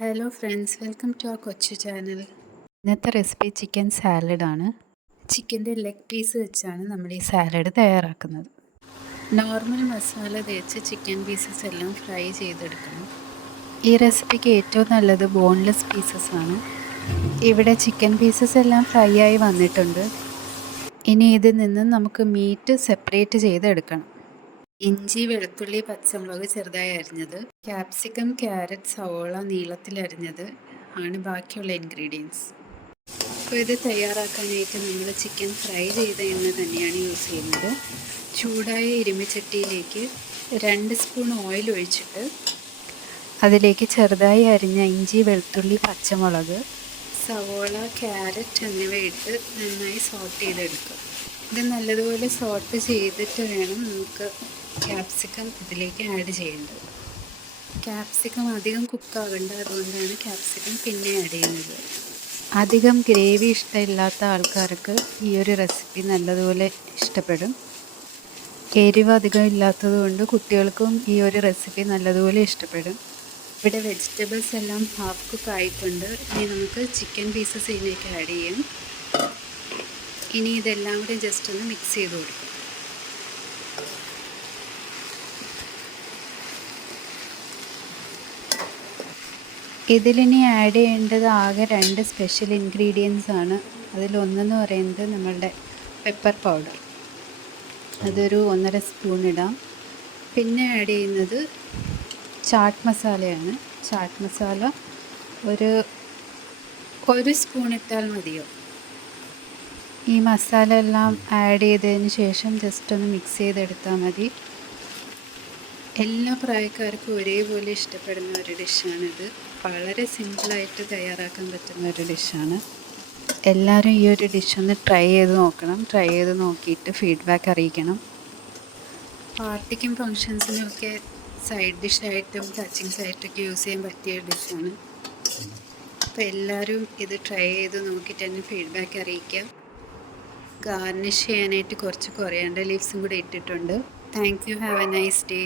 Hello friends welcome to ആ കൊച്ചു channel ഇന്നത്തെ റെസിപ്പി ചിക്കൻ സാലഡാണ് ചിക്കന്റെ ലെഗ് പീസ് വെച്ചാണ് നമ്മൾ ഈ സാലഡ് തയ്യാറാക്കുന്നത്. നോർമൽ മസാല തേച്ച് ചിക്കൻ പീസസ് എല്ലാം ഫ്രൈ ചെയ്തെടുക്കണം. ഈ റെസിപ്പിക്ക് ഏറ്റവും നല്ലത് ബോൺലെസ് പീസസ് ആണ്. ഇവിടെ ചിക്കൻ പീസസ് എല്ലാം ഫ്രൈ ആയി വന്നിട്ടുണ്ട്. ഇനി ഇതിൽ നിന്ന് നമുക്ക് മീറ്റ് സെപ്പറേറ്റ് ചെയ്തെടുക്കണം. ഇഞ്ചി വെളുത്തുള്ളി പച്ചമുളക് ചെറുതായി അരിഞ്ഞത്. ക്യാപ്സിക്കം ക്യാരറ്റ് സവോള നീളത്തിൽ അരിഞ്ഞത് ആണ് ബാക്കിയുള്ള ഇൻഗ്രീഡിയൻസ് അപ്പോൾ ഇത് തയ്യാറാക്കാനായിട്ട് നമ്മൾ ചിക്കൻ ഫ്രൈ ചെയ്ത എണ്ണ തന്നെയാണ് യൂസ് ചെയ്യുന്നത്. ചൂടായ ഇരുമ്പിച്ചട്ടിയിലേക്ക് രണ്ട് സ്പൂൺ ഓയിൽ ഒഴിച്ചിട്ട് അതിലേക്ക് ചെറുതായി അരിഞ്ഞ ഇഞ്ചി വെളുത്തുള്ളി പച്ചമുളക് സവോള ക്യാരറ്റ് എന്നിവ ഇട്ട് നന്നായി സോട്ട് ചെയ്തെടുക്കുക. ഇത് നല്ലതുപോലെ സോട്ട് ചെയ്തിട്ട് വേണം നമുക്ക് ക്യാപ്സിക്കം ഇതിലേക്ക് ആഡ് ചെയ്യേണ്ടത്. ക്യാപ്സിക്കം അധികം കുക്കാകണ്ട അതുകൊണ്ടാണ് ക്യാപ്സിക്കം പിന്നെ ആഡ് ചെയ്യുന്നത്. അധികം ഗ്രേവി ഇഷ്ടമില്ലാത്ത ആൾക്കാർക്ക് ഈ ഒരു റെസിപ്പി നല്ലതുപോലെ ഇഷ്ടപ്പെടും. എരിവ് അധികം ഇല്ലാത്തത് കൊണ്ട് കുട്ടികൾക്കും ഈ ഒരു റെസിപ്പി നല്ലതുപോലെ ഇഷ്ടപ്പെടും. ഇവിടെ വെജിറ്റബിൾസ് എല്ലാം ഹാഫ് കുക്ക് ആയിട്ടുണ്ട്. ഇനി നമുക്ക് ചിക്കൻ പീസസ് ഇതിലേക്ക് ആഡ് ചെയ്യാം. ഇനി ഇതെല്ലാം കൂടി ജസ്റ്റ് ഒന്ന് മിക്സ് ചെയ്ത് കൊടുക്കും. ഇതിലിനി ആഡ് ചെയ്യേണ്ടത് ആകെ രണ്ട് സ്പെഷ്യൽ ഇൻഗ്രീഡിയൻസ് ആണ്. അതിലൊന്നെന്ന് പറയുന്നത് നമ്മളുടെ പെപ്പർ പൗഡർ അതൊരു ഒന്നര സ്പൂൺ ഇടാം. പിന്നെ ആഡ് ചെയ്യുന്നത് ചാട്ട് മസാലയാണ് ചാട്ട് മസാല ഒരു ഒരു സ്പൂൺ ഇട്ടാൽ മതിയോ? ഈ മസാല എല്ലാം ആഡ് ചെയ്തതിന് ശേഷം ജസ്റ്റ് ഒന്ന് മിക്സ് ചെയ്തെടുത്താൽ മതി. എല്ലാ പ്രായക്കാർക്കും ഒരേപോലെ ഇഷ്ടപ്പെടുന്ന ഒരു ഡിഷാണിത്. വളരെ സിമ്പിളായിട്ട് തയ്യാറാക്കാൻ പറ്റുന്ന ഒരു ഡിഷാണ്. എല്ലാവരും ഈ ഒരു ഡിഷ് ഒന്ന് ട്രൈ ചെയ്ത് നോക്കണം. ട്രൈ ചെയ്ത് നോക്കിയിട്ട് ഫീഡ്ബാക്ക് അറിയിക്കണം. പാർട്ടിക്കും ഫങ്ഷൻസിനും ഒക്കെ സൈഡ് ഡിഷായിട്ടും ടച്ചിങ്സ് ആയിട്ടൊക്കെ യൂസ് ചെയ്യാൻ പറ്റിയ ഡിഷാണ്. അപ്പോൾ എല്ലാവരും ഇത് ട്രൈ ചെയ്ത് നോക്കിയിട്ട് തന്നെ ഫീഡ്ബാക്ക് അറിയിക്കുക ഗാർണിഷ് ചെയ്യാനായിട്ട് കുറച്ച് കുറയേണ്ട ലീവ്സും കൂടെ ഇട്ടിട്ടുണ്ട്. Thank you. Have a nice day.